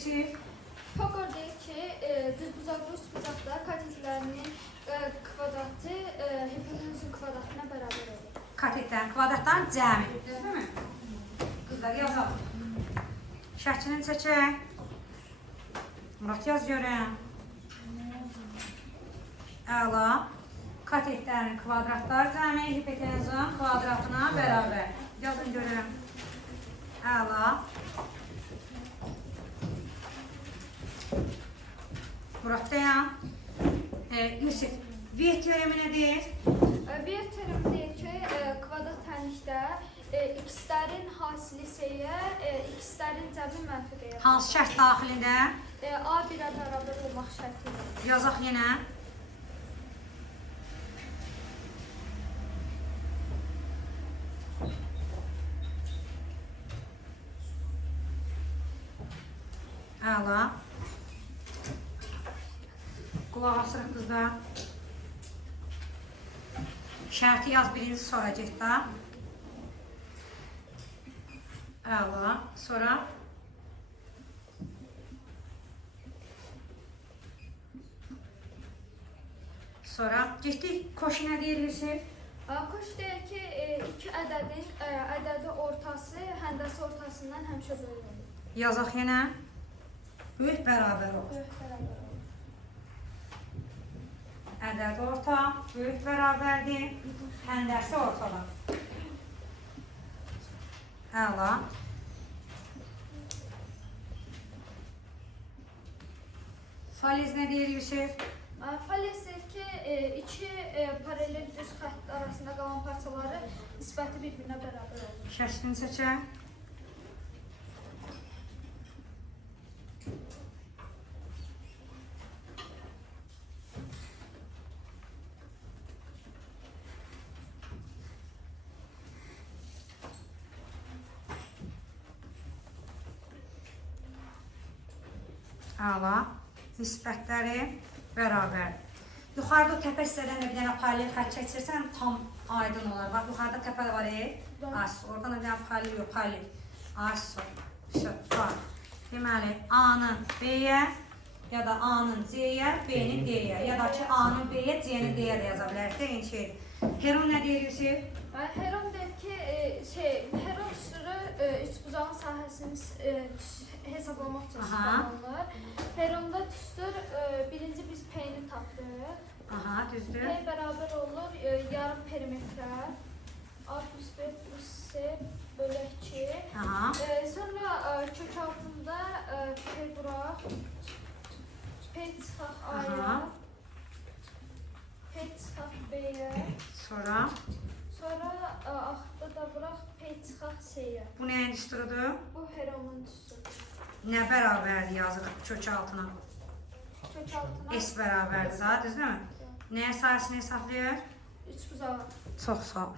Yusuf? Fokor deyir ki, düzbucaqlı üçbucaqda katetlərinin kvadratı hipotenuzun kvadratına bərabər olur. Katetlərin kvadratların cəmi. Düzdürmü? Qızlar yazalım. Şərtçinin çəkək. Murat yaz görəm. Əla. Katetlərin kvadratlar cəmi hipotenuzun kvadratına bərabər. Yazın görəm. Əla. Murat dayan. Yusuf, V teoremi nədir? V teoremi deyir ki, kvadrat tənlikdə x-lərin hasili isə x-lərin cəmi mənfi deyir. Hansı şərt daxilində? A 1-ə bərabər olmaq şərti ilə. Yazaq yenə. Əla. Qulaq asırıq qızlar. Şərti yaz birinci sonra get da. Əla. Sonra. Sonra getdik. Koşu nə deyir Yusuf? Koş deyir ki, iki ədədin ədədi ortası həndəsi ortasından həmişə böyük olur. Yazaq yenə. Böyük bərabər olur. Böyük bərabər olur. Ədəd orta, böyük bərabərdir. Həndəsi ortadan. Əla. Faliz nə deyir Yusuf? Faliz deyir ki, iki paralel düz xətt arasında qalan parçaları nisbəti bir-birinə bərabər olur. Şəklini seçək. Əla. Nisbətləri bərabər. Yuxarıda o təpə hissədən də bir dənə paralel xətt çəkirsən tam aydın olar. Bax, yuxarıda təpə var, as. Oradan da bir dənə paralel yox, paralel. As, var. Deməli, A-nın B-yə ya da A-nın C-yə, B-nin D-yə ya da ki, A-nın B-yə, C-nin D-yə də yaza bilərik də, eyni şeydir. Heron nə deyir Yusuf? Heron deyir ki, Heron üstürü üçbucağın sahəsini hesablamaq üçün istifadə. Heronda düzdür, birinci biz P-ni tapdıq. Aha, düzdür. P bərabər olur yarım perimetrə. A plus B plus C bölək 2. Sonra kök altında P bıraq. P çıxaq A-ya. P çıxaq B-yə. Sonra axırda da bıraq P çıxaq C-yə. Bu nəyin düsturudur? Bu Heronun düsturudur. Nə bərabərdir yazırıq kök altına? Kök altına. S bərabərdir, düzdür mü? Nəyə sayəsini hesablayır? Üçbucağı. Çox sağ ol.